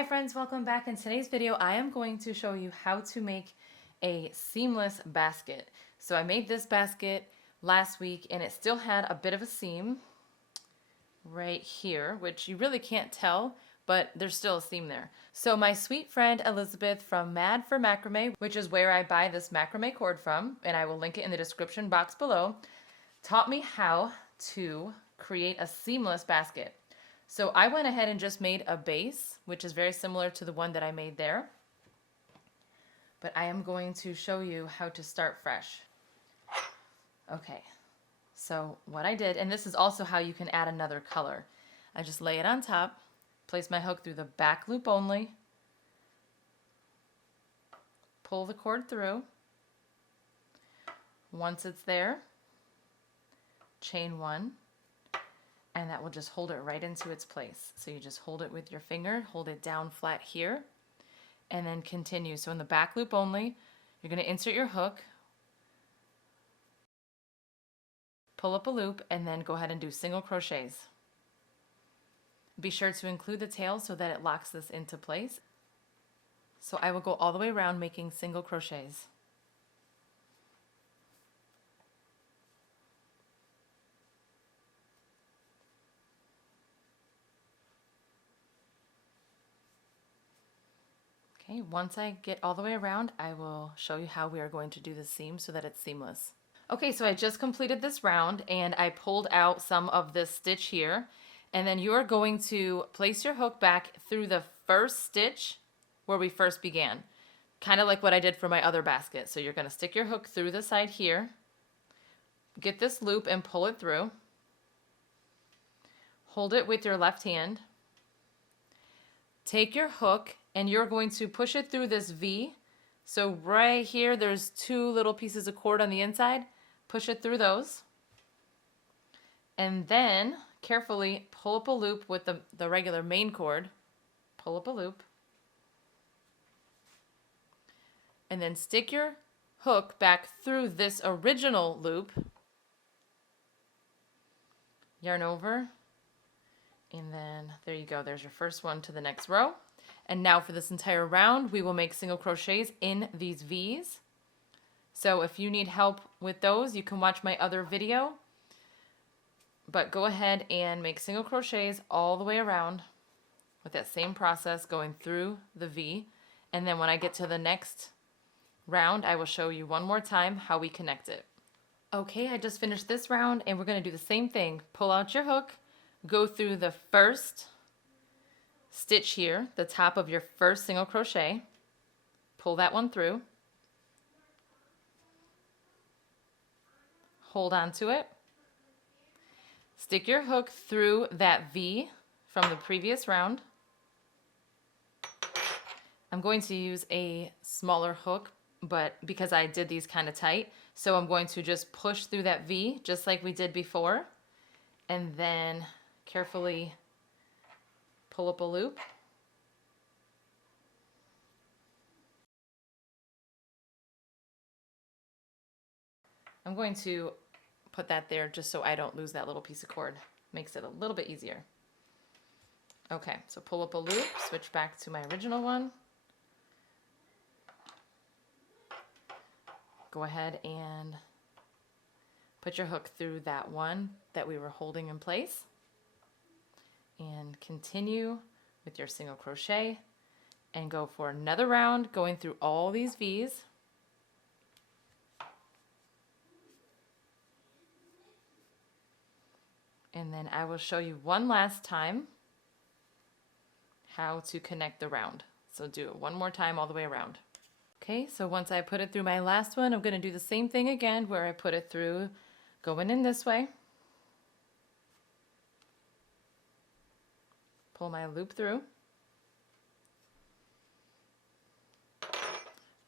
Hi friends, welcome back. In today's video, I am going to show you how to make a seamless basket. So I made this basket last week and it still had a bit of a seam right here, which you really can't tell, but there's still a seam there. So my sweet friend Elizabeth from Mad for Macrame, which is where I buy this macrame cord from, and I will link it in the description box below, taught me how to create a seamless basket. So I went ahead and just made a base, which is very similar to the one that I made there. But I am going to show you how to start fresh. Okay, so what I did, and this is also how you can add another color. I just lay it on top, place my hook through the back loop only, pull the cord through. Once it's there, chain one, and that will just hold it right into its place. So you just hold it with your finger, hold it down flat here, and then continue. So in the back loop only, you're going to insert your hook, pull up a loop, and then go ahead and do single crochets. Be sure to include the tail so that it locks this into place. So I will go all the way around making single crochets. Okay, once I get all the way around, I will show you how we are going to do the seam so that it's seamless. Okay, so I just completed this round and I pulled out some of this stitch here, and then you are going to place your hook back through the first stitch where we first began, kind of like what I did for my other basket. So you're going to stick your hook through the side here, get this loop and pull it through, hold it with your left hand, take your hook and you're going to push it through this V. So right here, there's two little pieces of cord on the inside. Push it through those. And then carefully pull up a loop with the regular main cord. Pull up a loop. And then stick your hook back through this original loop. Yarn over. And then there you go. There's your first one to the next row. And now for this entire round, we will make single crochets in these V's. So if you need help with those, you can watch my other video. But go ahead and make single crochets all the way around with that same process going through the V. And then when I get to the next round, I will show you one more time how we connect it. Okay, I just finished this round and we're going to do the same thing. Pull out your hook, go through the first stitch here, the top of your first single crochet, pull that one through, hold on to it, stick your hook through that V from the previous round. I'm going to use a smaller hook, but because I did these kind of tight, so I'm going to just push through that V just like we did before, and then carefully pull up a loop. I'm going to put that there just so I don't lose that little piece of cord. Makes it a little bit easier. Okay, so pull up a loop, switch back to my original one. Go ahead and put your hook through that one that we were holding in place. And continue with your single crochet and go for another round going through all these V's. And then I will show you one last time how to connect the round. So do it one more time all the way around. Okay, so once I put it through my last one, I'm going to do the same thing again where I put it through going in this way. Pull my loop through.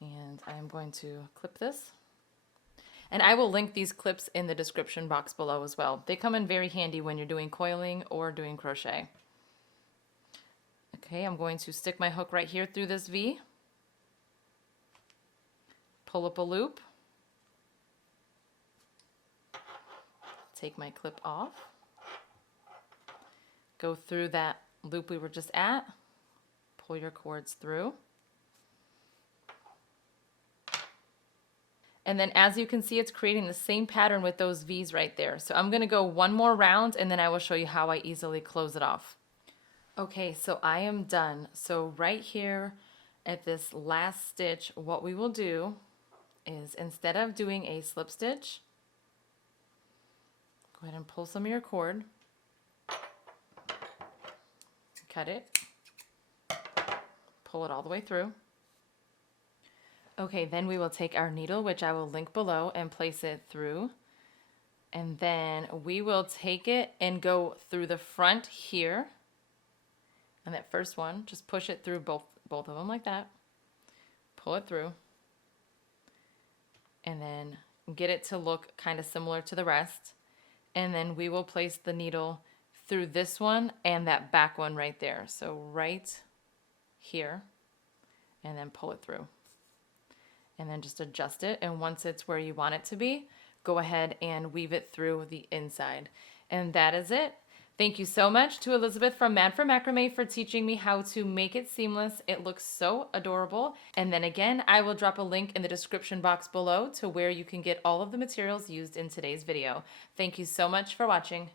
And I'm going to clip this. And I will link these clips in the description box below as well. They come in very handy when you're doing coiling or doing crochet. Okay, I'm going to stick my hook right here through this V. Pull up a loop. Take my clip off. Go through that loop we were just at. pull your cords through. And then as you can see, it's creating the same pattern with those V's right there. So I'm gonna go one more round and then I will show you how I easily close it off. Okay, so I am done. So right here at this last stitch, what we will do is instead of doing a slip stitch, go ahead and pull some of your cord, cut it, pull it all the way through. Okay, then we will take our needle, which I will link below, and place it through. And then we will take it and go through the front here. And that first one, just push it through both of them like that. Pull it through. And then get it to look kind of similar to the rest. And then we will place the needle through this one and that back one right there. So right here, and then pull it through. And then just adjust it, and once it's where you want it to be, go ahead and weave it through the inside. And that is it. Thank you so much to Elizabeth from Mad for Macrame for teaching me how to make it seamless. It looks so adorable. And then again, I will drop a link in the description box below to where you can get all of the materials used in today's video. Thank you so much for watching.